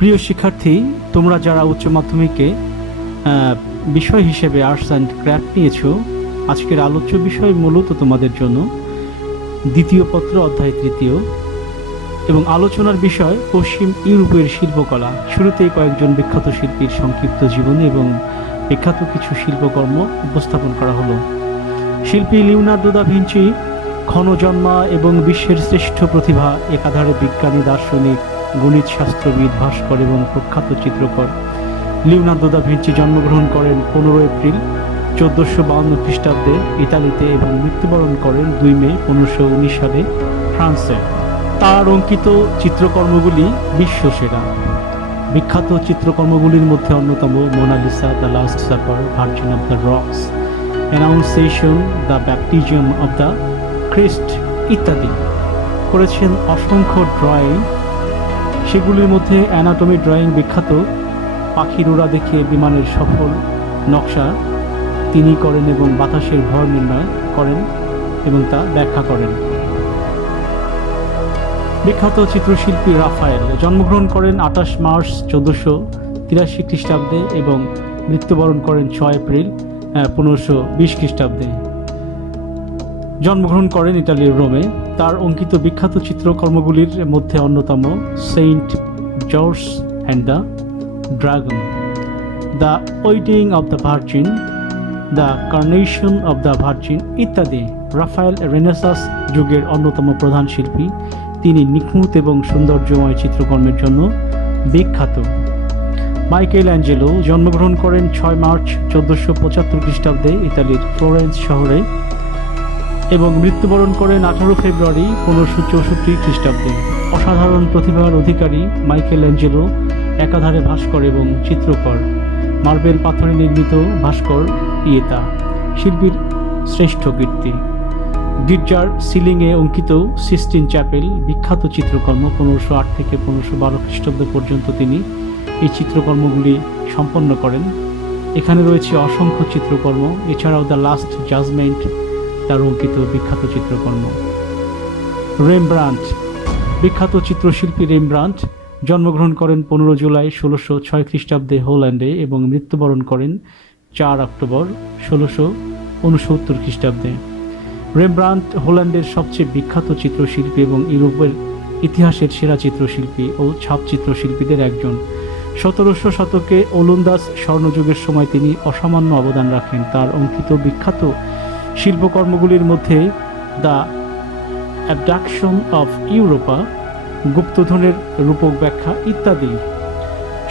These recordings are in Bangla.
প্রিয় শিক্ষার্থী, তোমরা যারা উচ্চ মাধ্যমিকে বিষয় হিসেবে আর্টস অ্যান্ড ক্রাফট নিয়েছো, আজকের আলোচ্য বিষয় মূলত তোমাদের জন্য দ্বিতীয় পত্র অধ্যায় তৃতীয় এবং আলোচনার বিষয় পশ্চিম ইউরোপের শিল্পকলা। শুরুতেই কয়েকজন বিখ্যাত শিল্পীর সংক্ষিপ্ত জীবনী এবং বিখ্যাত কিছু শিল্পকর্ম উপস্থাপন করা হলো। শিল্পী লিওনার্দো দা ভিঞ্চি ক্ষণজন্মা এবং বিশ্বের শ্রেষ্ঠ প্রতিভা, একাধারে বিজ্ঞানী, দার্শনিক, গণিত শাস্ত্রবিদ, ভাস্কর এবং প্রখ্যাত চিত্রকর। লিওনার্দো দা ভিঞ্চি জন্মগ্রহণ করেন 15 এপ্রিল 1452 খ্রিস্টাব্দে ইতালিতে এবং মৃত্যুবরণ করেন 2 মে 1519 সালে ফ্রান্সে। তার অঙ্কিত চিত্রকর্মগুলি বিশ্বসেরা। বিখ্যাত চিত্রকর্মগুলির মধ্যে অন্যতম Mona Lisa, the Last Supper, Virgin of the Rocks, Annunciation, the Baptism of the Christ ইত্যাদি। করেছেন অসংখ্য ড্রয়িং, সেগুলির মধ্যে অ্যানাটমি ড্রয়িং বিখ্যাত। পাখির উড়া দেখে বিমানের সফল নকশা তিনি করেন এবং বাতাসের ভর নির্ণয় করেন এবং তা ব্যাখ্যা করেন। বিখ্যাত চিত্রশিল্পী রাফায়েল জন্মগ্রহণ করেন 28 মার্চ 1483 খ্রিস্টাব্দে এবং মৃত্যুবরণ করেন 6 এপ্রিল 1520 খ্রিস্টাব্দে। জন্মগ্রহণ করেন ইটালির রোমে। তার অঙ্কিত বিখ্যাত চিত্রকর্মগুলির মধ্যে অন্যতম Saint George and the dragon, the wedding of the virgin, the carnation of the virgin ইত্যাদি। রাফায়েল রেনেসাঁস যুগের অন্যতম প্রধান শিল্পী। তিনি নিখুঁত এবং সৌন্দর্যময় চিত্রকর্মের জন্য বিখ্যাত। মাইকেল অ্যাঞ্জেলো জন্মগ্রহণ করেন 6 মার্চ 1475 খ্রিস্টাব্দে ইতালির ফ্লোরেন্স শহরে এবং মৃত্যুবরণ করেন 18 ফেব্রুয়ারি 1564 খ্রিস্টাব্দে। অসাধারণ প্রতিভার অধিকারী মাইকেল অ্যাঞ্জেলো একাধারে ভাস্কর এবং চিত্রকর। মার্বেল পাথরে নির্মিত ভাস্কর পিয়েতা শিল্পীর শ্রেষ্ঠ কীর্তি। গির্জার সিলিংয়ে অঙ্কিত সিস্টিন চ্যাপেল বিখ্যাত চিত্রকর্ম। 1508 থেকে 1512 খ্রিস্টাব্দ পর্যন্ত তিনি এই চিত্রকর্মগুলি সম্পন্ন করেন। এখানে রয়েছে অসংখ্য চিত্রকর্ম। এছাড়াও দ্য লাস্ট জাজমেন্ট তার অঙ্কিত বিখ্যাত চিত্রকর্ম। রেমব্রান্ট বিখ্যাত চিত্রশিল্পী রেমব্রান্ট জন্মগ্রহণ করেন 15 জুলাই 1606 খ্রিস্টাব্দে হোল্যান্ডে এবং মৃত্যুবরণ করেন 4 অক্টোবর 1669 খ্রিস্টাব্দে। রেমব্রান্ট হোল্যান্ডের সবচেয়ে বিখ্যাত চিত্রশিল্পী এবং ইউরোপের ইতিহাসের সেরা চিত্রশিল্পী ও ছাপ চিত্রশিল্পীদের একজন। 1700 শতকে ওলন্দাজ স্বর্ণযুগের সময় তিনি অসামান্য অবদান রাখেন। তার অঙ্কিত বিখ্যাত শিল্পকর্মগুলির মধ্যে দ্য অ্যাবডাকশন অফ ইউরোপা, গুপ্তধনের রূপক ব্যাখ্যা ইত্যাদি।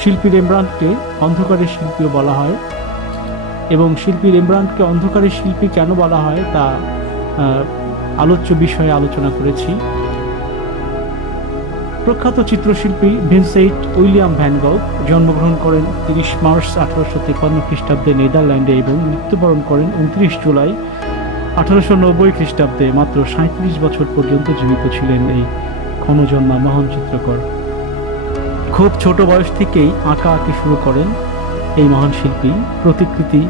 শিল্পী রেমব্রান্টকে অন্ধকারের শিল্পীও বলা হয় এবং শিল্পী রেমব্রান্টকে অন্ধকারের শিল্পী কেন বলা হয় তা আলোচ্য বিষয়ে আলোচনা করেছি। প্রখ্যাত চিত্রশিল্পী ভিনসেন্ট উইলিয়াম ভ্যান গঘ জন্মগ্রহণ করেন 30 মার্চ 1853 খ্রিস্টাব্দে নেদারল্যান্ডে এবং মৃত্যুবরণ করেন 29 জুলাই 1890 খ্রিস্টাব্দে। মাত্র 37 বছর পর্যন্ত জীবিত ছিলেন এই ক্ষণজন্মা মহান চিত্রকর। খুব ছোট বয়স থেকেই আঁকা আঁকি শুরু করেন এই মহান শিল্পী। প্রতিকৃতি,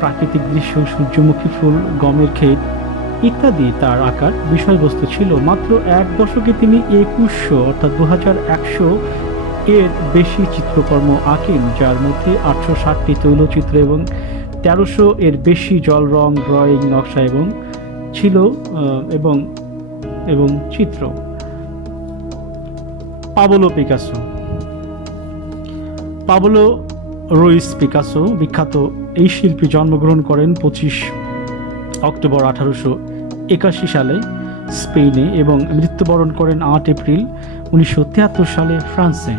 প্রাকৃতিক দৃশ্য, সূর্যমুখী ফুল, গমের ক্ষেত ইত্যাদি তার আঁকার বিষয়বস্তু ছিল। মাত্র এক দশকে তিনি 2100 অর্থাৎ 2100 এর বেশি চিত্রকর্ম আঁকেন, যার মধ্যে 860টি তৈলচিত্র এবং 1300 এর বেশি জল রং, ড্রয়িং, নকশা এবং ছিল এবং চিত্র। Pablo Picasso Pablo Ruiz Picasso বিখ্যাত এই শিল্পী জন্মগ্রহণ করেন 25 অক্টোবর 1881 সালে স্পেনে এবং মৃত্যুবরণ করেন 8 এপ্রিল 1973 সালে ফ্রান্সে।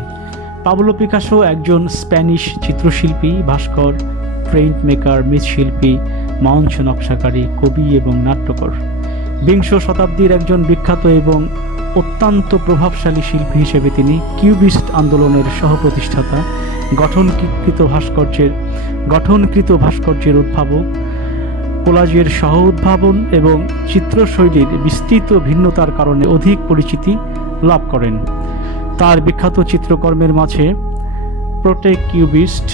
পাবলো পিকাসো একজন স্প্যানিশ চিত্রশিল্পী, ভাস্কর, প্রিন্ট মেকার, মৃৎশিল্পী, মঞ্চ নকশাকারী, কবি এবং নাট্যকার। বিংশ শতাব্দীর একজন বিখ্যাত এবং অত্যন্ত প্রভাবশালী শিল্পী হিসেবে তিনি কিউবিস্ট আন্দোলনের সহ-প্রতিষ্ঠাতা, গঠনকৃত ভাস্কর্যের উদ্ভাবক, কোলাজের সহ উদ্ভাবন এবং চিত্রশৈলীর বিস্তৃত ভিন্নতার কারণে অধিক পরিচিতি লাভ করেন। তার বিখ্যাত চিত্রকর্মের মাঝে প্রোটে কিউবিস্ট,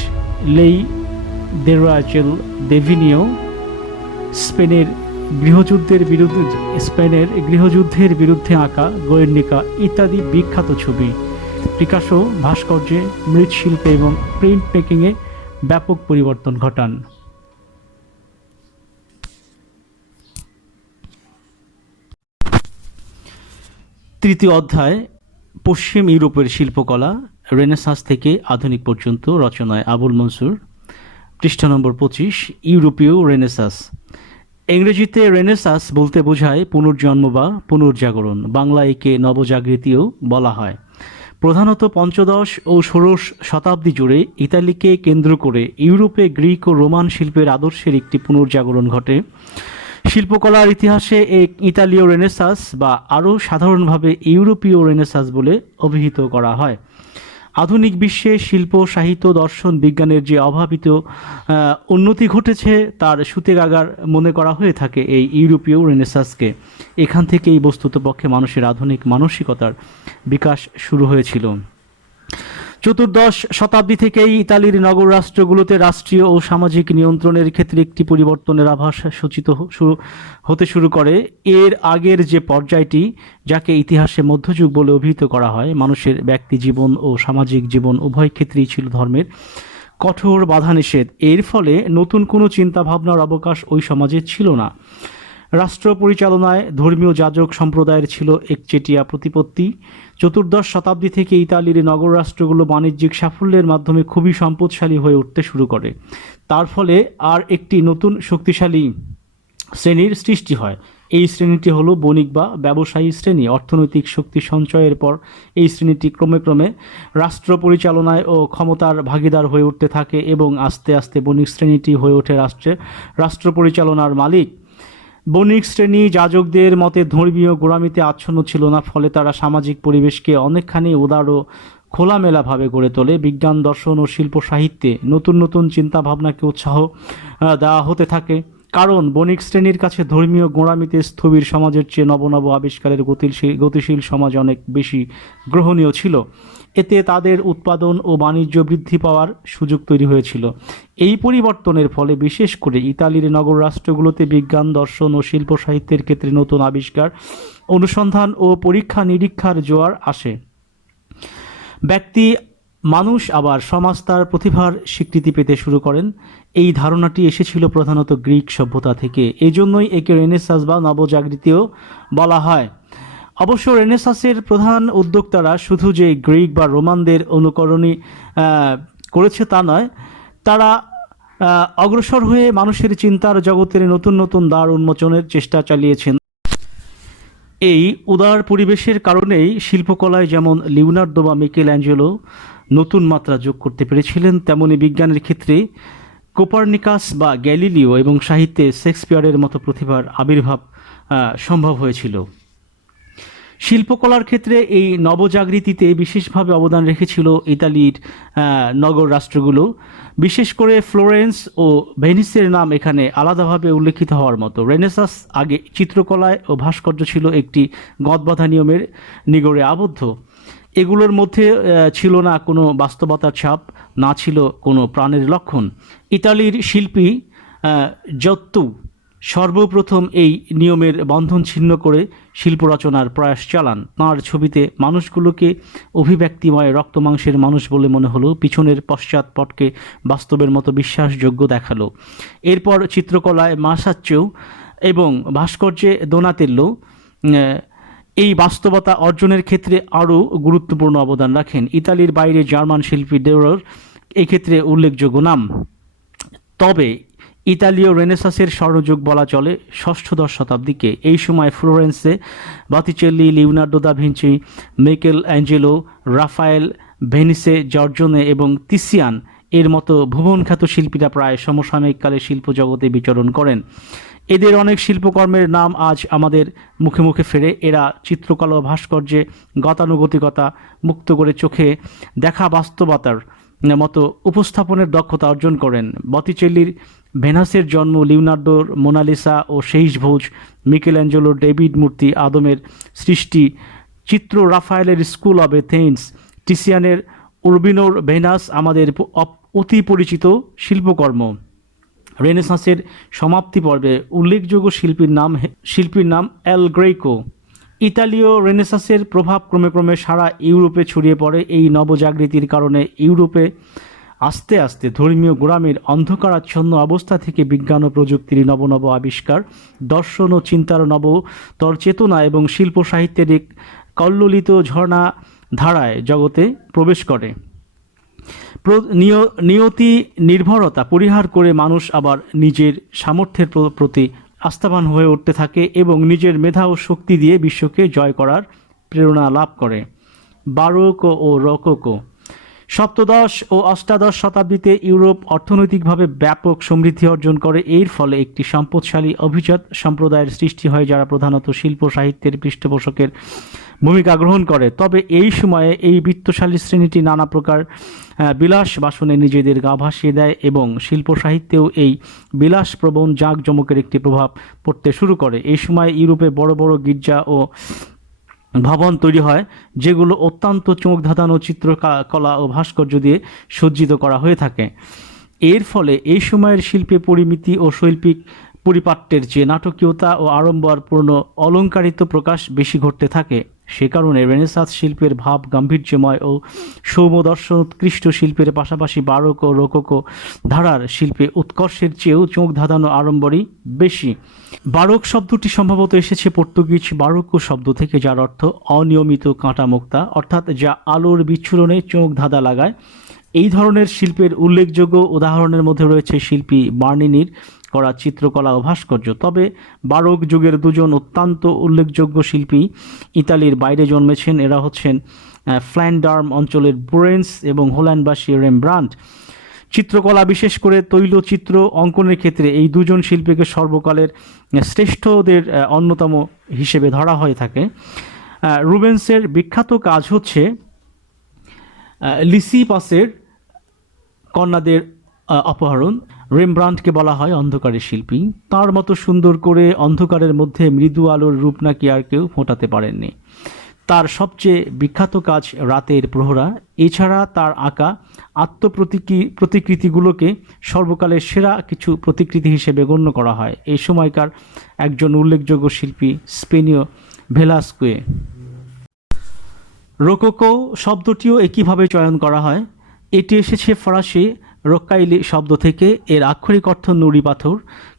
লেই দেরাজেল দেভিনিও, স্পেনের গৃহযুদ্ধের বিরুদ্ধে আঁকা গোয়ের্নিকা ইত্যাদি বিখ্যাত ছবি। পিকাসো ভাস্কর্যে, মৃৎশিল্পে এবং প্রিন্ট মেকিংয়ে ব্যাপক পরিবর্তন ঘটান। তৃতীয় অধ্যায়, পশ্চিম ইউরোপের শিল্পকলা, রেনেসাঁস থেকে আধুনিক পর্যন্ত, রচনায় আবুল মনসুর। পৃষ্ঠা নম্বর 25, ইউরোপীয় রেনেসাঁস। ইংরেজিতে রেনেসাঁস বলতে বোঝায় পুনর্জন্ম বা পুনর্জাগরণ, বাংলায় একে নবজাগৃতিও বলা হয়। প্রধানত পঞ্চদশ ও ষোড়শ শতাব্দী জুড়ে ইতালিকে কেন্দ্র করে ইউরোপে গ্রিক ও রোমান শিল্পের আদর্শের একটি পুনর্জাগরণ ঘটে। শিল্পকলার ইতিহাসে এক ইতালীয় রেনেসাঁস বা আরও সাধারণভাবে ইউরোপীয় রেনেসাঁস বলে অভিহিত করা হয়। আধুনিক বিশ্বে শিল্প, সাহিত্য, দর্শন, বিজ্ঞানের যে অভাবিত উন্নতি ঘটেছে তার সূতিকাগার মনে করা হয়ে থাকে এই ইউরোপীয় রেনেসাঁসকে। এখান থেকেই বস্তুতপক্ষে মানুষের আধুনিক মানসিকতার বিকাশ শুরু হয়েছিল। চতুর্দশ শতাব্দী থেকেই ইতালির নগর রাষ্ট্রগুলোতে রাষ্ট্রীয় ও সামাজিক নিয়ন্ত্রণের ক্ষেত্রে একটি পরিবর্তনের আভাস সূচিত হতে শুরু করে। এর আগের যে পর্যায়টি, যাকে ইতিহাসে মধ্যযুগ বলে অভিহিত করা হয়, মানুষের ব্যক্তি জীবন ও সামাজিক জীবন উভয় ক্ষেত্রেই ছিল ধর্মের কঠোর বাধানিষেধ। এর ফলে নতুন কোনো চিন্তাভাবনার অবকাশ ওই সমাজে ছিল না। রাষ্ট্র পরিচালনায় ধর্মীয় যাজক সম্প্রদায়ের ছিল একচেটিয়া প্রতিপত্তি। চতুর্দশ শতাব্দী থেকে ইতালির নগর রাষ্ট্রগুলো বাণিজ্যিক সাফল্যের মাধ্যমে খুবই সম্পদশালী হয়ে উঠতে শুরু করে। তার ফলে আর একটি নতুন শক্তিশালী শ্রেণীর সৃষ্টি হয়। এই শ্রেণীটি হলো বণিক বা ব্যবসায়ী শ্রেণী। অর্থনৈতিক শক্তি সঞ্চয়ের পর এই শ্রেণীটি ক্রমে ক্রমে রাষ্ট্র পরিচালনায় ও ক্ষমতার ভাগীদার হয়ে উঠতে থাকে এবং আস্তে আস্তে বণিক শ্রেণীটি হয়ে ওঠে রাষ্ট্র পরিচালনার মালিক। বণিক শ্রেণী যাজকদের মতে ধর্মীয় গোঁড়ামিতে আচ্ছন্ন ছিল না, ফলে তারা সামাজিক পরিবেশকে অনেকখানি উদার ও খোলামেলাভাবে গড়ে তোলে। বিজ্ঞান, দর্শন ও শিল্প সাহিত্যে নতুন নতুন চিন্তাভাবনাকে উৎসাহ দেওয়া হতে থাকে, কারণ বণিক শ্রেণীর কাছে ধর্মীয় গোঁড়ামিতে স্থবির সমাজের চেয়ে নব আবিষ্কারের গতিশীল সমাজ অনেক বেশি গ্রহণীয় ছিল। এতে তাদের উৎপাদন ও বাণিজ্য বৃদ্ধি পাওয়ার সুযোগ তৈরি হয়েছিল। এই পরিবর্তনের ফলে বিশেষ করে ইতালির নগর রাষ্ট্রগুলোতে বিজ্ঞান, দর্শন ও শিল্প সাহিত্যের ক্ষেত্রে নতুন আবিষ্কার, অনুসন্ধান ও পরীক্ষা নিরীক্ষার জোয়ার আসে। ব্যক্তি, মানুষ আবার সমাজ তার প্রতিভার স্বীকৃতি পেতে শুরু করেন। এই ধারণাটি এসেছিল প্রধানত গ্রিক সভ্যতা থেকে। এজন্যই একে রেনেসাঁস বা নবজাগৃতিও বলা হয়। অবশ্য রেনেসাঁসের প্রধান উদ্যোক্তারা শুধু যে গ্রিক বা রোমানদের অনুকরণই করেছে তা নয়, তারা অগ্রসর হয়ে মানুষের চিন্তার জগতের নতুন নতুন দ্বার উন্মোচনের চেষ্টা চালিয়েছেন। এই উদার পরিবেশের কারণেই শিল্পকলায় যেমন লিওনার্দো বা মিকেল অ্যাঞ্জেলো নতুন মাত্রা যোগ করতে পেরেছিলেন, তেমনি বিজ্ঞানের ক্ষেত্রে কোপার্নিকাস বা গ্যালিলিও এবং সাহিত্যে শেক্সপিয়ারের মতো প্রতিভার আবির্ভাব সম্ভব হয়েছিল। শিল্পকলার ক্ষেত্রে এই নবজাগৃতিতে বিশেষভাবে অবদান রেখেছিল ইতালির নগর রাষ্ট্রগুলো। বিশেষ করে ফ্লোরেন্স ও ভেনিসের নাম এখানে আলাদাভাবে উল্লেখিত হওয়ার মতো। রেনেসাঁস আগে চিত্রকলায় ও ভাস্কর্য ছিল একটি গদবাঁধা নিয়মের নিগড়ে আবদ্ধ। এগুলোর মধ্যে ছিল না কোনো বাস্তবতার ছাপ, না ছিল কোনো প্রাণের লক্ষণ। ইতালির শিল্পী জত্তু সর্বপ্রথম এই নিয়মের বন্ধন ছিন্ন করে শিল্প রচনার প্রয়াস চালান। তাঁর ছবিতে মানুষগুলোকে অভিব্যক্তিময় রক্তমাংসের মানুষ বলে মনে হলো, পিছনের পশ্চাৎপটকে বাস্তবের মতো বিশ্বাসযোগ্য দেখালো। এরপর চিত্রকলায় মাসাচ্চো এবং ভাস্কর্যে দোনাতেল্লো এই বাস্তবতা অর্জনের ক্ষেত্রে আরও গুরুত্বপূর্ণ অবদান রাখেন। ইতালির বাইরে জার্মান শিল্পী ডেরোর এই ক্ষেত্রে উল্লেখযোগ্য নাম। তবে ইতালীয় রেনেসাঁসের স্বর্ণযুগ বলা চলে ষষ্ঠদশ শতাব্দীকে। এই সময় ফ্লোরেন্সে Botticelli, Leonardo da Vinci, Michelangelo, Raphael, ভেনিসে জর্জনে এবং তিসিয়ান এর মতো ভুবনখ্যাত শিল্পীরা প্রায় সমসাময়িককালে শিল্প জগতে বিচরণ করেন। এদের অনেক শিল্পকর্মের নাম আজ আমাদের মুখে মুখে ফেরে। এরা চিত্রকলা ও ভাস্কর্যে গতানুগতিকতা মুক্ত করে চোখে দেখা বাস্তবতার মতো উপস্থাপনের দক্ষতা অর্জন করেন। বত্তিচেল্লির ভেনাসের জন্ম, লিওনার্দোর মোনালিসা ও শেষ ভোজ, মিকেল অ্যাঞ্জেলোর ডেভিড মূর্তি, আদমের সৃষ্টি চিত্র, রাফায়েলের স্কুল অব এথেন্স, টিসিয়ানের উরবিনোর ভেনাস আমাদের অতি পরিচিত শিল্পকর্ম। রেনেসাঁসের সমাপ্তি পর্বে উল্লেখযোগ্য শিল্পীর নাম এল গ্রেকো, ইতালীয় রেনেসাঁসের প্রভাব ক্রমে ক্রমে সারা ইউরোপে ছড়িয়ে পড়ে। এই নবজাগৃতির কারণে ইউরোপে আস্তে আস্তে ধর্মীয় গোড়ামির অন্ধকারাচ্ছন্ন অবস্থা থেকে বিজ্ঞান ও প্রযুক্তির নব নব আবিষ্কার, দর্শন ও চিন্তার নবতর চেতনা এবং শিল্প সাহিত্যের এক কল্লোলিত ঝর্ণা ধারায় জগতে প্রবেশ করে। নিয়তি নির্ভরতা পরিহার করে মানুষ আবার নিজের সামর্থ্যের প্রতি আস্থাবান হয়ে উঠতে থাকে এবং নিজের মেধা ও শক্তি দিয়ে বিশ্বকে জয় করার প্রেরণা লাভ করে। বারোকো ও রোকোকো। সপ্তদশ ও অষ্টাদশ শতাব্দীতে ইউরোপ অর্থনৈতিকভাবে ব্যাপক সমৃদ্ধি অর্জন করে। এর ফলে একটি সম্পদশালী অভিজাত সম্প্রদায়ের সৃষ্টি হয় যারা প্রধানত শিল্প সাহিত্যের পৃষ্ঠপোষকের ভূমিকা গ্রহণ করে। তবে এই সময়ে এই বিত্তশালী শ্রেণীটি নানা প্রকার বিলাস বাসনে নিজেদের গা ভাসিয়ে দেয় এবং শিল্প সাহিত্যেও এই বিলাসপ্রবণ জাঁকজমকের একটি প্রভাব পড়তে শুরু করে। এই সময় ইউরোপে বড় বড় গির্জা ও ভবন তৈরি হয় যেগুলো অত্যন্ত চোখ ধাঁধানো চিত্রকলা ও ভাস্কর্য দিয়ে সজ্জিত করা হয়ে থাকে। এর ফলে এই সময়ের শিল্পে পরিমিতি ও শৈল্পিক পরিপাট্যের চেয়ে নাটকীয়তা ও আড়ম্বরপূর্ণ অলঙ্কারিত প্রকাশ বেশি ঘটতে থাকে। সে কারণে রেনেসাঁস শিল্পের ভাব গাম্ভীর্যময় ও সৌম্যদর্শন উৎকৃষ্ট শিল্পের পাশাপাশি বারোক ও রোকোকো ধারার শিল্পে উৎকর্ষের চেয়েও চোখ ধাঁধানো আড়ম্বরই বেশি। বারোক শব্দটি সম্ভবত এসেছে পর্তুগিজ বারোকো শব্দ থেকে, যার অর্থ অনিয়মিত কাঁটামুক্তা, অর্থাৎ যা আলোর বিচ্ছুরণে চোখ ধাঁধা লাগায়। এই ধরনের শিল্পের উল্লেখযোগ্য উদাহরণের মধ্যে রয়েছে শিল্পী বার্নিনির করা চিত্রকলা ও ভাস্কর্য। তবে বারোক যুগের দুজন অত্যন্ত উল্লেখযোগ্য শিল্পী ইতালির বাইরে জন্মেছেন। এরা হচ্ছেন ফ্ল্যান্ডার্ম অঞ্চলের বুরেন্স এবং হোল্যান্ডবাসী রেমব্রান্ট। চিত্রকলা বিশেষ করে তৈলচিত্র অঙ্কনের ক্ষেত্রে এই দুজন শিল্পীকে সর্বকালের শ্রেষ্ঠদের অন্যতম হিসেবে ধরা হয়ে থাকে। রুবেন্সের বিখ্যাত কাজ হচ্ছে লিসিপাসের কন্যাদের অপহরণ। রেমব্রান্টকে বলা হয় অন্ধকারের শিল্পী। তার মতো সুন্দর করে অন্ধকারের মধ্যে মৃদু আলোর রূপ নাকি আর কেউ ফোটাতে পারেননি। তার সবচেয়ে বিখ্যাত কাজ রাতের প্রহরা। এছাড়া তার আঁকা প্রতিকৃতিগুলোকে সর্বকালের সেরা কিছু প্রতিকৃতি হিসেবে গণ্য করা হয়। এই সময়কার একজন উল্লেখযোগ্য শিল্পী স্পেনীয় ভেলাস্কুয়ে। রোকোকো শব্দটিও একইভাবে চয়ন করা হয়। এটি এসেছে ফরাসি রোক্কাইলি শব্দ থেকে। এর আক্ষরিক অর্থ নুড়ি পাথর,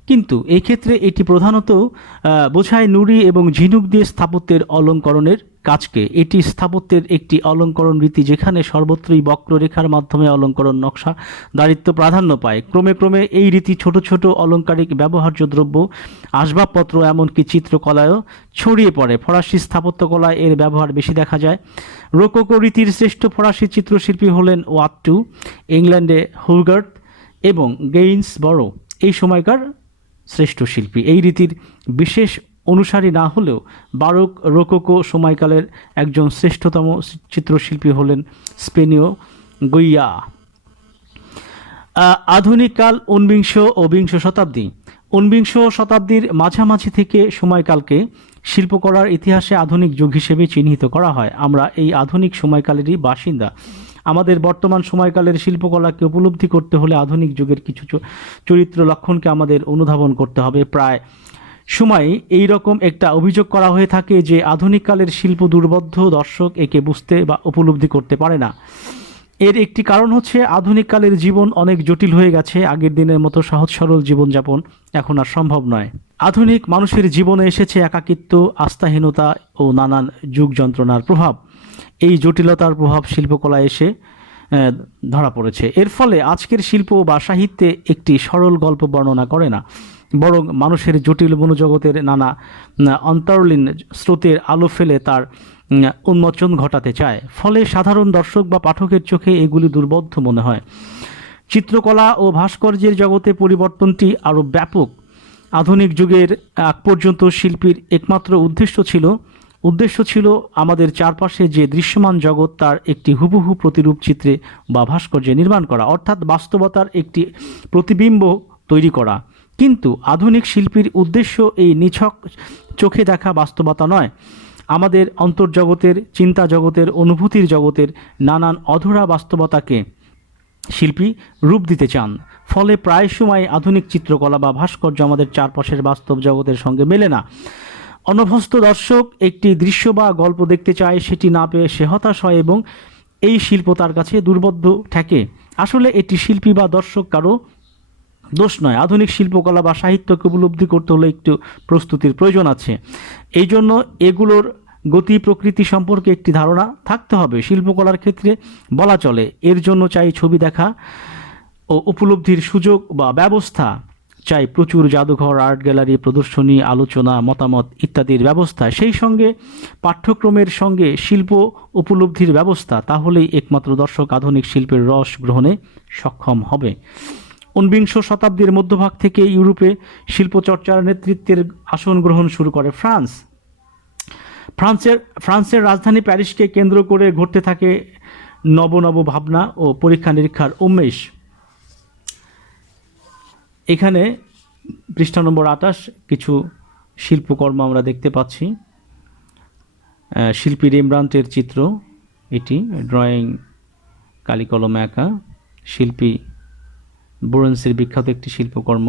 কিন্তু এক্ষেত্রে এটি প্রধানত বোঝায় নুড়ি এবং ঝিনুক দিয়ে স্থাপত্যের অলঙ্করণের কাজকে। এটি স্থাপত্যের একটি অলঙ্করণ রীতি যেখানে সর্বত্রই বক্ররেখার মাধ্যমে অলঙ্করণ নকশা দারিত্ব প্রাধান্য পায়। ক্রমে ক্রমে এই রীতি ছোট ছোট অলঙ্কারিক ব্যবহার্য দ্রব্য, আসবাবপত্র, এমনকি চিত্রকলায়ও ছড়িয়ে পড়ে। ফরাসি স্থাপত্যকলায় এর ব্যবহার বেশি দেখা যায়। রোকোকো রীতির শ্রেষ্ঠ ফরাসি চিত্রশিল্পী হলেন ওয়াট্টু, ইংল্যান্ডে হুগার্ট এবং গেইন্সবরো এই সময়কার শ্রেষ্ঠ শিল্পী। এই রীতির বিশেষ অনুসারী না হলেও বারোক রোকোকো সময়কালের একজন শ্রেষ্ঠতম চিত্রশিল্পী হলেন স্পেনীয় গোইয়া। আধুনিক কাল ঊনবিংশ ও বিংশ শতাব্দী। ঊনবিংশ শতাব্দীর মাঝামাঝি থেকে সময়কালকে শিল্পকলার ইতিহাসে আধুনিক যুগ হিসেবে চিহ্নিত করা হয়। আমরা এই আধুনিক সময়কালেরই বাসিন্দা। আমাদের বর্তমান সময়কালের শিল্পকলাকে উপলব্ধি করতে হলে আধুনিক যুগের কিছু চরিত্র লক্ষণকে আমাদের অনুধাবন করতে হবে। প্রায় সময় এই রকম একটা অভিযোগ করা হয়ে থাকে যে আধুনিক কালের শিল্প দুর্বোধ্য, দর্শক একে বুঝতে বা উপলব্ধি করতে পারে না। এর একটি কারণ হচ্ছে আধুনিক কালের জীবন অনেক জটিল হয়ে গেছে। আগের দিনের মতো সহজ সরল জীবনযাপন এখন আর সম্ভব নয়। আধুনিক মানুষের জীবনে এসেছে একাকিত্ব, আস্থাহীনতা ও নানান যুগ যন্ত্রণার প্রভাব। এই জটিলতার প্রভাব শিল্পকলায় এসে ধরা পড়েছে। এর ফলে আজকের শিল্প বা সাহিত্যে একটি সরল গল্প বর্ণনা করে না, বরং মানুষের জটিল মনোজগতের নানা অন্তর্লীন স্রোতের আলো ফেলে তার উন্মোচন ঘটাতে চায়। ফলে সাধারণ দর্শক বা পাঠকের চোখে এগুলি দুর্বোধ্য মনে হয়। চিত্রকলা ও ভাস্কর্যের জগতে পরিবর্তনটি আরও ব্যাপক। আধুনিক যুগের আগ পর্যন্ত শিল্পীর একমাত্র উদ্দেশ্য ছিল আমাদের চারপাশে যে দৃশ্যমান জগৎ তার একটি হুবহু প্রতিরূপ চিত্রে বা ভাস্কর্যে নির্মাণ করা, অর্থাৎ বাস্তবতার একটি প্রতিবিম্ব তৈরি করা। কিন্তু আধুনিক শিল্পীর উদ্দেশ্য এই নিছক চোখে দেখা বাস্তবতা নয়, আমাদের অন্তর্জগতের, চিন্তা জগতের, অনুভূতির জগতের নানান অধরা বাস্তবতাকে শিল্পী রূপ দিতে চান। ফলে প্রায় সময় আধুনিক চিত্রকলা বা ভাস্কর্য আমাদের চারপাশের বাস্তব জগতের সঙ্গে মেলে না। অনভ্যস্ত দর্শক একটি দৃশ্য বা গল্প দেখতে চায়, সেটি না পেয়ে সে হতাশ হয় এবং এই শিল্প তার কাছে দুর্বোধ্য ঠেকে। আসলে এটি শিল্পী বা দর্শক কারো দোষ নয়। আধুনিক শিল্পকলা বা সাহিত্যকে উপলব্ধি করতে হলে একটু প্রস্তুতির প্রয়োজন আছে। এই জন্য এগুলোর গতি প্রকৃতি সম্পর্কে একটি ধারণা থাকতে হবে। শিল্পকলার ক্ষেত্রে বলা চলে এর জন্য চাই ছবি দেখা ও উপলব্ধির সুযোগ বা ব্যবস্থা, চাই প্রচুর জাদুঘর, আর্ট গ্যালারি, প্রদর্শনী, আলোচনা, মতামত ইত্যাদির ব্যবস্থা, সেই সঙ্গে পাঠ্যক্রমের সঙ্গে শিল্প উপলব্ধির ব্যবস্থা। তাহলেই একমাত্র দর্শক আধুনিক শিল্পের রস গ্রহণে সক্ষম হবে। 19বিংশ শতাব্দীর মধ্যভাগ থেকে ইউরোপে শিল্পচর্চার নেতৃত্বের আসন গ্রহণ শুরু করে ফ্রান্সের রাজধানী প্যারিসকে কেন্দ্র করে ঘটতে থাকে নব নব ভাবনা ও পরীক্ষা নিরীক্ষার উন্মেষ। এখানে পৃষ্ঠা নম্বর 28 কিছু শিল্পকর্ম আমরা দেখতে পাচ্ছি। শিল্পী রেমব্রান্টের চিত্র, এটি ড্রয়িং কালিকলমে আঁকা। শিল্পী বোরেন্সের বিখ্যাত একটি শিল্পকর্ম।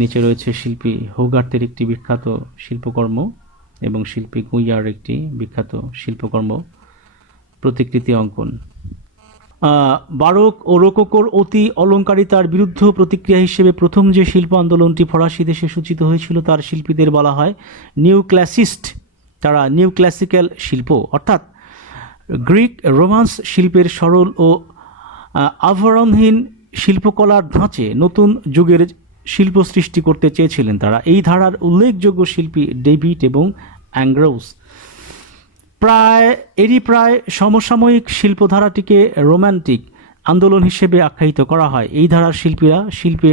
নিচে রয়েছে শিল্পী হোগার্থের একটি বিখ্যাত শিল্পকর্ম এবং শিল্পী গুইয়ার একটি বিখ্যাত শিল্পকর্ম, প্রতিকৃতি অঙ্কন। বারোক ও রোকোকোর অতি অলঙ্কারিতার বিরুদ্ধ প্রতিক্রিয়া হিসেবে প্রথম যে শিল্প আন্দোলনটি ফরাসি দেশে সূচিত হয়েছিল তার শিল্পীদের বলা হয় নিউ ক্লাসিস্ট। তারা নিউ ক্লাসিক্যাল শিল্প অর্থাৎ গ্রিক রোমান্স শিল্পের সরল ও আভরণহীন শিল্পকলার ধাঁচে নতুন যুগের শিল্প সৃষ্টি করতে চেয়েছিলেন তারা। এই ধারার উল্লেখযোগ্য শিল্পী ডেভিড এবং অ্যাংগ্রোস। প্রায় সমসাময়িক শিল্পধারাটিকে রোম্যান্টিক আন্দোলন হিসেবে আখ্যায়িত করা হয়। এই ধারার শিল্পীরা শিল্পে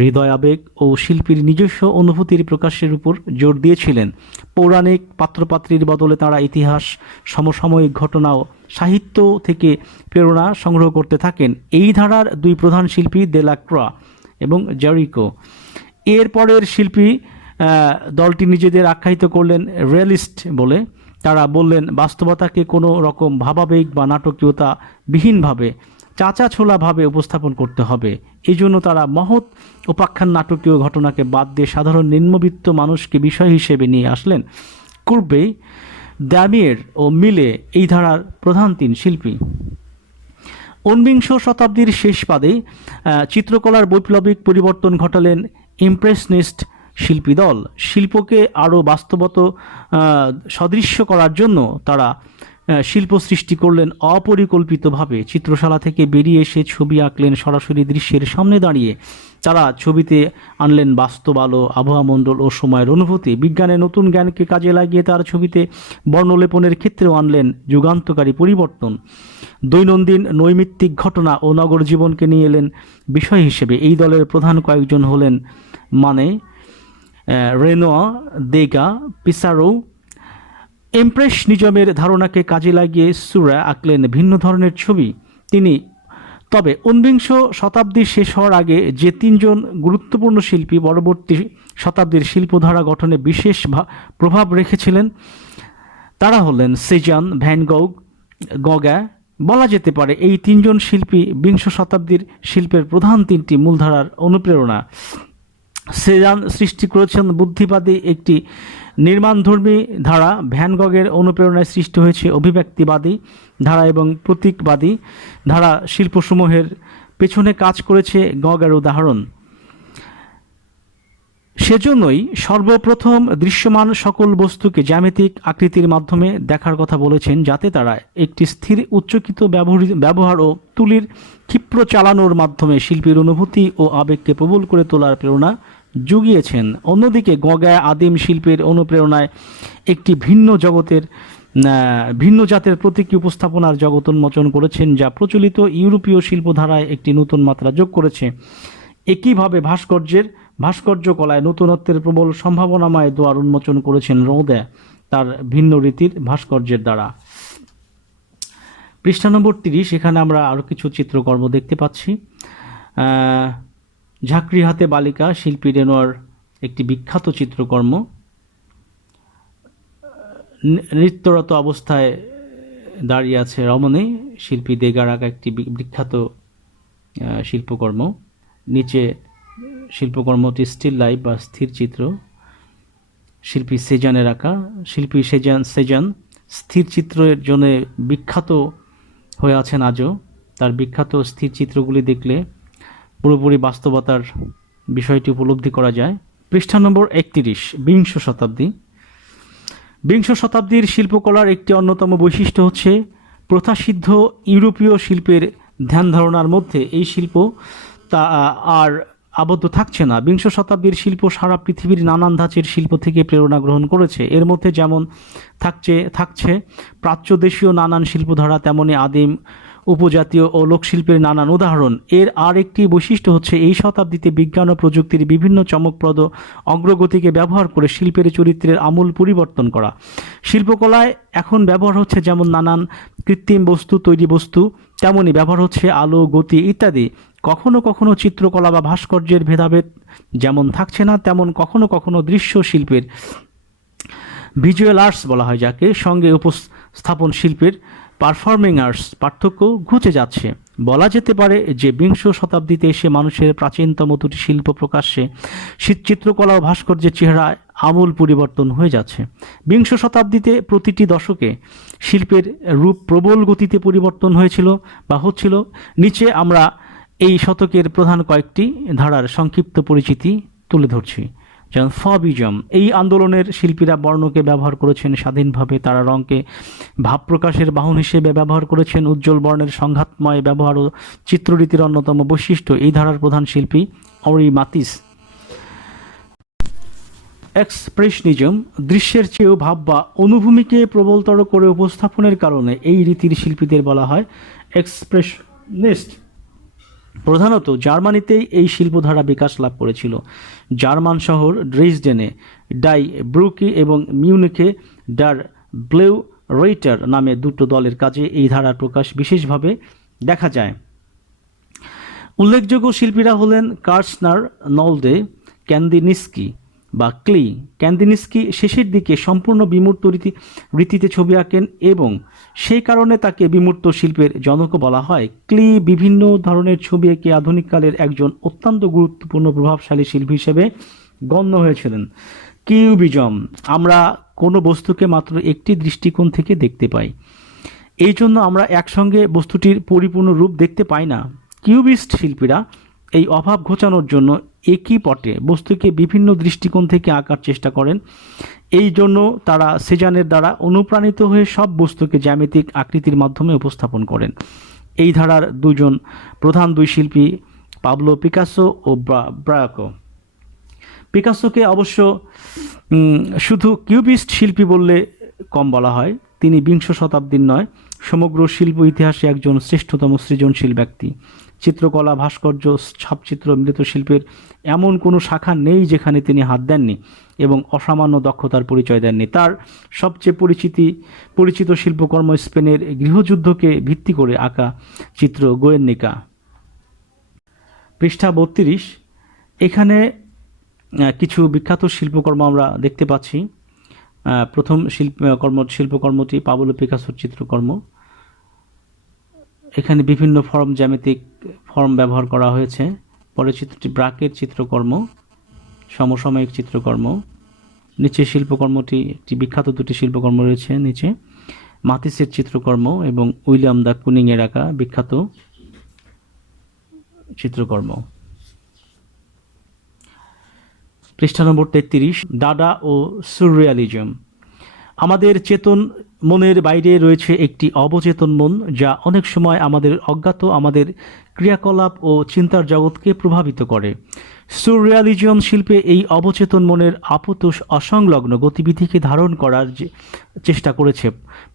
হৃদয়, আবেগ ও শিল্পীর নিজস্ব অনুভূতির প্রকাশের উপর জোর দিয়েছিলেন। পৌরাণিক পাত্রপাত্রীর বদলে তাঁরা ইতিহাস, সমসাময়িক ঘটনা ও সাহিত্য থেকে প্রেরণা সংগ্রহ করতে থাকেন। এই ধারার দুই প্রধান শিল্পী দেলাক্রোয়া এবং জারিকো। এর পরের শিল্পী দলটি নিজেদের আখ্যায়িত করলেন রিয়েলিস্ট বলে। তারা বললেন বাস্তবতাকে কোনো রকম ভাবাবেগ বা নাটকীয়তা বিহীনভাবে চাঁচাছোলাভাবে উপস্থাপন করতে হবে। এই জন্য তারা মহৎ উপাখ্যান নাটকীয় ঘটনাকে বাদ দিয়ে সাধারণ নিম্নবিত্ত মানুষকে বিষয় হিসেবে নিয়ে আসলেন। কুর্বে, দ্যামিয়ের ও মিলে এই ধারার প্রধান তিন শিল্পী। 19বিংশ শতাব্দীর শেষ পাদে চিত্রকলার বৈপ্লবিক পরিবর্তন ঘটালেন ইমপ্রেসনিস্ট শিল্পী দল। শিল্পকে আরও বাস্তবত সদৃশ্য করার জন্য তারা শিল্প সৃষ্টি করলেন অপরিকল্পিতভাবে। চিত্রশালা থেকে বেরিয়ে এসে ছবি আঁকলেন সরাসরি দৃশ্যের সামনে দাঁড়িয়ে। তারা ছবিতে আনলেন বাস্তব আলো, আবহাওয়ামণ্ডল ও সময়ের অনুভূতি। বিজ্ঞানের নতুন জ্ঞানকে কাজে লাগিয়ে তার ছবিতে বর্ণলেপনের ক্ষেত্রেও আনলেন যুগান্তকারী পরিবর্তন। দৈনন্দিন নৈমিত্তিক ঘটনা ও নগর জীবনকে নিয়ে এলেন বিষয় হিসেবে। এই দলের প্রধান কয়েকজন হলেন রেনোয়া, দেগা, পিসারো। ইমপ্রেশনিজমের ধারণাকে কাজে লাগিয়ে সুরা আঁকলেন ভিন্ন ধরনের ছবি। তবে 19বিংশ শতাব্দীর শেষ হওয়ার আগে যে তিনজন গুরুত্বপূর্ণ শিল্পী পরবর্তী শতাব্দীর শিল্পধারা গঠনে বিশেষ প্রভাব রেখেছিলেন তারা হলেন সেজান, ভ্যান গগা। বলা যেতে পারে এই তিনজন শিল্পী বিংশ শতাব্দীর শিল্পের প্রধান তিনটি মূলধারার অনুপ্রেরণা। সেজান সৃষ্টি করেছেন বুদ্ধিবাদী একটি নির্মাণধর্মী ধারা। ভ্যান গগের অনুপ্রেরণায় সৃষ্টি হয়েছে অভিব্যক্তিবাদী ধারা এবং প্রতীকবাদী ধারা। শিল্পসমূহের পেছনে কাজ করেছে গগের উদাহরণ। সেজন্যই সর্বপ্রথম দৃশ্যমান সকল বস্তুকে জ্যামিতিক আকৃতির মাধ্যমে দেখার কথা বলেছেন, যাতে তারা একটি স্থির উচ্চকিত ব্যবহার ও তুলির ক্ষিপ্র চালানোর মাধ্যমে শিল্পীর অনুভূতি ও আবেগকে প্রবল করে তোলার প্রেরণা জুগিয়েছেন। অন্যদিকে গগা আদিম শিল্পের অনুপ্রেরণায় একটি ভিন্ন জাতের প্রতীকী উপস্থাপনার জগৎ উন্মোচন করেছেন, যা প্রচলিত ইউরোপীয় শিল্পধারায় একটি নতুন মাত্রা যোগ করেছে। একইভাবে ভাস্কর্য কলায় নতুনত্বের প্রবল সম্ভাবনাময় দুয়ার উন্মোচন করেছেন রোদে তার ভিন্ন রীতির ভাস্কর্যের দ্বারা। পৃষ্ঠা নম্বর 30, এখানে আমরা আরও কিছু চিত্রকর্ম দেখতে পাচ্ছি। ঝাঁকড়ি হাতে বালিকা, শিল্পী রেনোয়ার একটি বিখ্যাত চিত্রকর্ম। নৃত্যরত অবস্থায় দাঁড়িয়ে আছে রমণী, শিল্পী দেগার আঁকা একটি বিখ্যাত শিল্পকর্ম। নিচে শিল্পকর্মটি স্টিল লাইফ বা স্থির চিত্র। শিল্পী সেজানের আঁকা। শিল্পী সেজান স্থির চিত্রের জন্য বিখ্যাত হয়ে আছেন আজও। তার বিখ্যাত স্থির চিত্রগুলি দেখলে পুরোপুরি বাস্তবতার বিষয়টি উপলব্ধি করা যায়। পৃষ্ঠা নম্বর 31, বিংশ শতাব্দী। বিংশ শতাব্দীর শিল্পকলার একটি অন্যতম বৈশিষ্ট্য হচ্ছে প্রথাসিদ্ধ ইউরোপীয় শিল্পের ধ্যান ধারণার মধ্যে এই শিল্প তা আর আবদ্ধ থাকছে না। বিংশ শতাব্দীর শিল্প সারা পৃথিবীর নানান ধাঁচের শিল্প থেকে প্রেরণা গ্রহণ করেছে। এর মধ্যে যেমন থাকছে প্রাচ্য দেশীয় নানান শিল্পধারা, তেমনি আদিম উপজাতীয় ও লোকশিল্পের নানান উদাহরণ। এর আর একটি বৈশিষ্ট্য হচ্ছে এই শতাব্দীতে বিজ্ঞান ও প্রযুক্তির বিভিন্ন চমকপ্রদ অগ্রগতিকে ব্যবহার করে শিল্পের চরিত্রের আমূল পরিবর্তন করা। শিল্পকলায় এখন ব্যবহার হচ্ছে যেমন নানান কৃত্রিম তৈরি বস্তু, তেমনি ব্যবহার হচ্ছে আলো, গতি ইত্যাদি। কখনো কখনো চিত্রকলা বা ভাস্কর্যের ভেদাভেদ যেমন থাকছে না, তেমন কখনো কখনো দৃশ্য শিল্পের, ভিজুয়াল আর্টস বলা হয় যাকে, সঙ্গে উপস্থাপন শিল্পের, পারফর্মিং আর্টস পার্থক্য ঘুচে যাচ্ছে। বলা যেতে পারে যে বিংশ শতাব্দীতে এসে মানুষের প্রাচীনতম দুটি শিল্প প্রকাশ্যে চিত্রকলা ও ভাস্কর্যের চেহারায় আমূল পরিবর্তন হয়ে যাচ্ছে। বিংশ শতাব্দীতে প্রতিটি দশকে শিল্পের রূপ প্রবল গতিতে পরিবর্তন হয়েছিল বা হচ্ছিল। নিচে আমরা এই শতকের প্রধান কয়েকটি ধারার সংক্ষিপ্ত পরিচিতি তুলে ধরছি। যেমন ফবিজম, এই আন্দোলনের শিল্পীরা বর্ণকে ব্যবহার করেছেন স্বাধীনভাবে, তারা রঙকে ভাব প্রকাশের বাহন হিসেবে ব্যবহার করেছেন। উজ্জ্বল বর্ণের সংঘাতময় ব্যবহার ও চিত্ররীতির অন্যতম বৈশিষ্ট্য এই ধারার প্রধান শিল্পী অঁরি মাতিস। এক্সপ্রেশনিজম, দৃশ্যের চেয়েও ভাব বা অনুভূমিকে প্রবলতর করে উপস্থাপনের কারণে এই রীতির শিল্পীদের বলা হয় এক্সপ্রেশনিস্ট। প্রধানত জার্মানিতেই এই শিল্পধারা বিকাশ লাভ করেছিল। জার্মান শহর ড্রেসডেনে ডাই ব্রুকি এবং মিউনিখে ডার ব্লেউ রয়টার নামে দুটো দলের কাজে এই ধারার প্রকাশ বিশেষভাবে দেখা যায়। উল্লেখযোগ্য শিল্পীরা হলেন কার্সনার, নলদে, ক্যান্দিনিস্কি বা ক্লি। ক্যান্দিনিস্কি শেষের দিকে সম্পূর্ণ বিমূর্ত রীতিতে ছবি আঁকেন এবং সেই কারণে তাকে বিমূর্ত শিল্পের জনকও বলা হয়। ক্লি বিভিন্ন ধরনের ছবি এঁকে আধুনিককালের একজন অত্যন্ত গুরুত্বপূর্ণ প্রভাবশালী শিল্পী হিসেবে গণ্য হয়েছিলেন। কিউবিজম, আমরা কোনো বস্তুকে মাত্র একটি দৃষ্টিকোণ থেকে দেখতে পাই, এই জন্য আমরা একসঙ্গে বস্তুটির পরিপূর্ণ রূপ দেখতে পাই না। কিউবিস্ট শিল্পীরা এই অভাব ঘোচানোর জন্য একই পটে বস্তুকে বিভিন্ন দৃষ্টিকোণ থেকে আঁকার চেষ্টা করেন। এই জন্য তারা সেজানের দ্বারা অনুপ্রাণিত হয়ে সব বস্তুকে জ্যামিতিক আকৃতির মাধ্যমে উপস্থাপন করেন। এই ধারার প্রধান দুই শিল্পী পাবলো পিকাসো ও ব্রায়াকো। পিকাসোকে অবশ্য শুধু কিউবিস্ট শিল্পী বললে কম বলা হয়। তিনি বিংশ শতাব্দীর নয়, সমগ্র শিল্প ইতিহাসে একজন শ্রেষ্ঠতম সৃজনশীল ব্যক্তি। চিত্রকলা, ভাস্কর্য, ছাপচিত্র, মৃৎশিল্পের এমন কোনো শাখা নেই যেখানে তিনি হাত দেননি এবং অসামান্য দক্ষতার পরিচয় দেননি। তার সবচেয়ে পরিচিত শিল্পকর্ম স্পেনের গৃহযুদ্ধকে ভিত্তি করে আঁকা চিত্র গোয়ের্নিকা। পৃষ্ঠা 32, এখানে কিছু বিখ্যাত শিল্পকর্ম আমরা দেখতে পাচ্ছি। প্রথম শিল্পকর্মটি পাবলো পিকাসোর চিত্রকর্ম। এখানে বিভিন্ন জ্যামিতিক ফর্ম ব্যবহার করা হয়েছে। পরের চিত্রটি ব্রাকের চিত্রকর্ম, সমসাময়িক চিত্রকর্ম। নিচে শিল্পকর্মটি, একটি বিখ্যাত দুটি শিল্পকর্ম রয়েছে নিচে, মাতিসের চিত্রকর্ম এবং উইলিয়াম দ্য কুনিংয়ের আঁকা বিখ্যাত চিত্রকর্ম। পৃষ্ঠা নম্বর 33, ডাডা ও সুররিয়ালিজম। আমাদের চেতন মনের বাইরে রয়েছে একটি অবচেতন মন, যা অনেক সময় আমাদের অজ্ঞাত আমাদের ক্রিয়াকলাপ ও চিন্তার জগৎকে প্রভাবিত করে। সুররিয়ালিজম শিল্পে এই অবচেতন মনের আপোষ অসংলগ্ন গতিবিধিকে ধারণ করার চেষ্টা করেছে।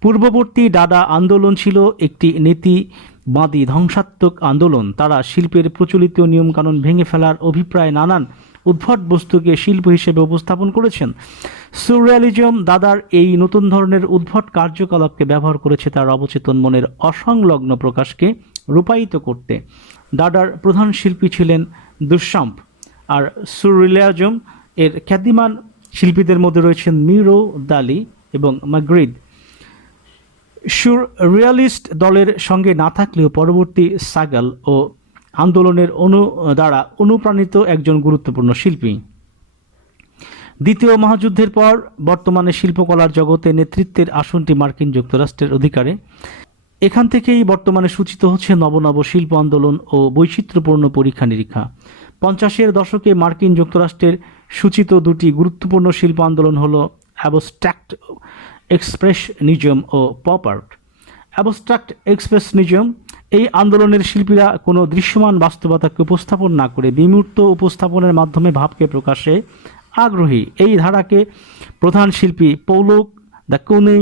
পূর্ববর্তী ডাডা আন্দোলন ছিল একটি নীতিবাদী ধ্বংসাত্মক আন্দোলন। তারা শিল্পের প্রচলিত নিয়মকানুন ভেঙে ফেলার অভিপ্রায় নানান উদ্ভট বস্তুকে শিল্প হিসেবে উপস্থাপন করেছেন। সুররিয়ালিজম দাদার এই নতুন ধরনের উদ্ভট কার্যকলাপকে ব্যবহার করেছে তার অবচেতন মনের অসংলগ্ন প্রকাশকে রূপায়িত করতে। দাদার প্রধান শিল্পী ছিলেন দুশ্যাম্প, আর সুররিয়ালিজম এর খ্যাতিমান শিল্পীদের মধ্যে রয়েছেন মিরো, দালি এবং ম্যাগ্রিড। সুররিয়ালিস্ট দলের সঙ্গে না থাকলেও পরবর্তী সাগাল ও আন্দোলনের দ্বারা অনুপ্রাণিত একজন গুরুত্বপূর্ণ শিল্পী। দ্বিতীয় মহাযুদ্ধের পর বর্তমানে শিল্পকলার জগতে নেতৃত্বের আসনটি মার্কিন যুক্তরাষ্ট্রের অধিকারে। এখান থেকেই বর্তমানে সূচিত হচ্ছে নব নব শিল্প আন্দোলন ও বৈচিত্র্যপূর্ণ পরীক্ষা নিরীক্ষা। 50-এর দশকে মার্কিন যুক্তরাষ্ট্রের সূচিত দুটি গুরুত্বপূর্ণ শিল্প আন্দোলন হল অ্যাবস্ট্রাক্ট এক্সপ্রেশনিজম ও পপ আর্ট। অ্যাবস্ট্রাক্ট এক্সপ্রেশনিজম, এই আন্দোলনের শিল্পীরা কোনো দৃশ্যমান বাস্তবতাকে উপস্থাপন না করে বিমূর্ত উপস্থাপনের মাধ্যমে ভাবকে প্রকাশে আগ্রহী। এই ধারাকে প্রধান শিল্পী পৌলোক, দ্য কুনিং,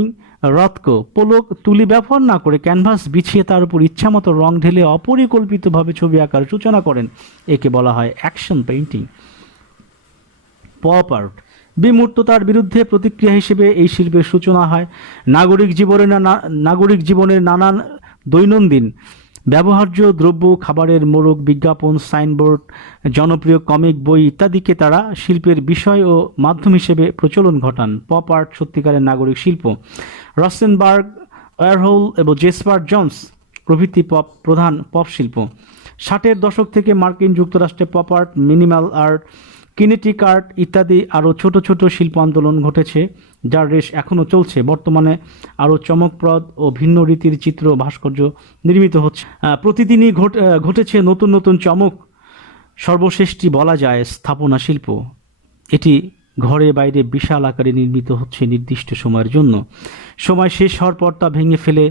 রথকো পোলক তুলি ব্যবহার না করে ক্যানভাস বিছিয়ে তার উপর ইচ্ছামতো রং ঢেলে অপরিকল্পিতভাবে ছবি আঁকার সূচনা করেন। একে বলা হয় অ্যাকশন পেইন্টিং। পপ আর্ট, বিমূর্ততার বিরুদ্ধে প্রতিক্রিয়া হিসেবে এই শিল্পের সূচনা হয়। নাগরিক জীবনের নানান দৈনন্দিন ব্যবহার্য দ্রব্য, খাবারের মোড়ক, বিজ্ঞাপন, সাইনবোর্ড, জনপ্রিয় কমিক বই ইত্যাদিকে তারা শিল্পের বিষয় ও মাধ্যম হিসেবে প্রচলন ঘটান। পপ আর্ট সত্যিকারের নাগরিক শিল্প। রসেনবার্গ, ওয়ারহোল এবং জেসপার জন্স প্রভৃতি প্রধান পপ শিল্প। 60-এর দশক থেকে মার্কিন যুক্তরাষ্ট্রে pop art, minimal art, kinetic art ইত্যাদি আরও ছোট ছোট শিল্প আন্দোলন ঘটেছে, যার রেশ এখনও চলছে। বর্তমানে আরও চমকপ্রদ ও ভিন্ন রীতির চিত্র ভাস্কর্য নির্মিত হচ্ছে। প্রতিদিনই ঘটেছে নতুন নতুন চমক। সর্বশ্রেষ্ঠী বলা যায় স্থাপনা শিল্প। এটি ঘরে বাইরে বিশাল আকারে নির্মিত হচ্ছে নির্দিষ্ট সময়ের জন্য। সময় শেষ হওয়ার পর তা ভেঙে ফেলে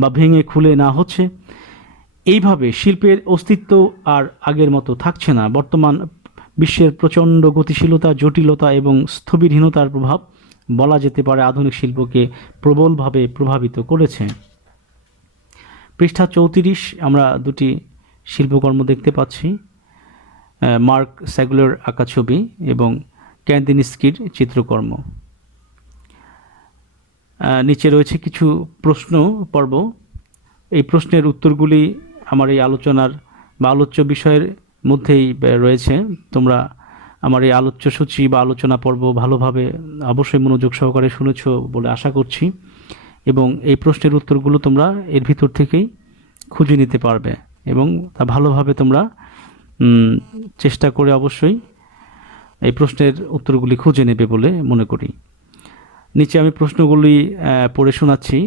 বা ভেঙে খুলে না হচ্ছে। এইভাবে শিল্পের অস্তিত্ব আর আগের মতো থাকছে না। বর্তমান বিশ্বের প্রচণ্ড গতিশীলতা, জটিলতা এবং স্থবিরহীনতার প্রভাব বলা যেতে পারে আধুনিক শিল্পকে প্রবলভাবে প্রভাবিত করেছে। পৃষ্ঠা 34 আমরা দুটি শিল্পকর্ম দেখতে পাচ্ছি, মার্ক স্যাগুলার আঁকা ছবি এবং ক্যান্দিনিস্কির চিত্রকর্ম। নিচে রয়েছে কিছু প্রশ্ন পর্ব। এই প্রশ্নের উত্তরগুলি আমার এই আলোচনার বা আলোচ্য বিষয়ের মধ্যেই রয়েছে। তোমরা আমার এই আলোচ্য সূচি বা আলোচনা পর্ব ভালোভাবে অবশ্যই মনোযোগ সহকারে শুনেছ বলে আশা করছি, এবং এই প্রশ্নের উত্তরগুলো তোমরা এর ভিতর থেকেই খুঁজে নিতে পারবে এবং তা ভালোভাবে তোমরা চেষ্টা করে অবশ্যই এই প্রশ্নের উত্তরগুলি খুঁজে নেবে বলে মনে করি। নিচে আমি প্রশ্নগুলি পড়ে শোনাচ্ছি।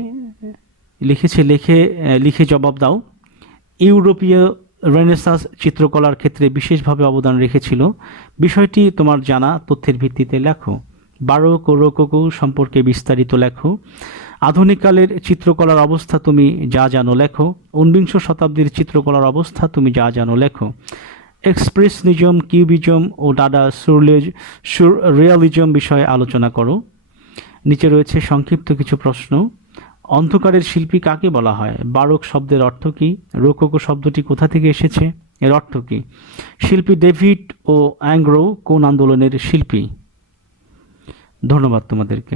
লিখে জবাব দাও। ইউরোপীয় রেনেসাঁস চিত্রকলার ক্ষেত্রে বিশেষভাবে অবদান রেখেছিল। বিষয়টি তোমার জানা তথ্যের ভিত্তিতে লেখো। বারোক ও রোকোকো সম্পর্কে বিস্তারিত লেখো। আধুনিককালের চিত্রকলার অবস্থা তুমি যা জানো লেখো। 19 শতাব্দীর চিত্রকলার অবস্থা তুমি যা জানো লেখো। এক্সপ্রেশনিজম, কিউবিজম ও ডাডা সুররিয়ালিজম বিষয়ে আলোচনা করো। নিচে রয়েছে সংক্ষিপ্ত কিছু প্রশ্ন। অন্ধকারের শিল্পী কাকে বলা হয়? বারোক শব্দের অর্থ কী? রোকোকো শব্দটি কোথা থেকে এসেছে? এর অর্থ কী? শিল্পী ডেভিড ও অ্যাংগ্রো কোন আন্দোলনের শিল্পী? ধন্যবাদ তোমাদেরকে।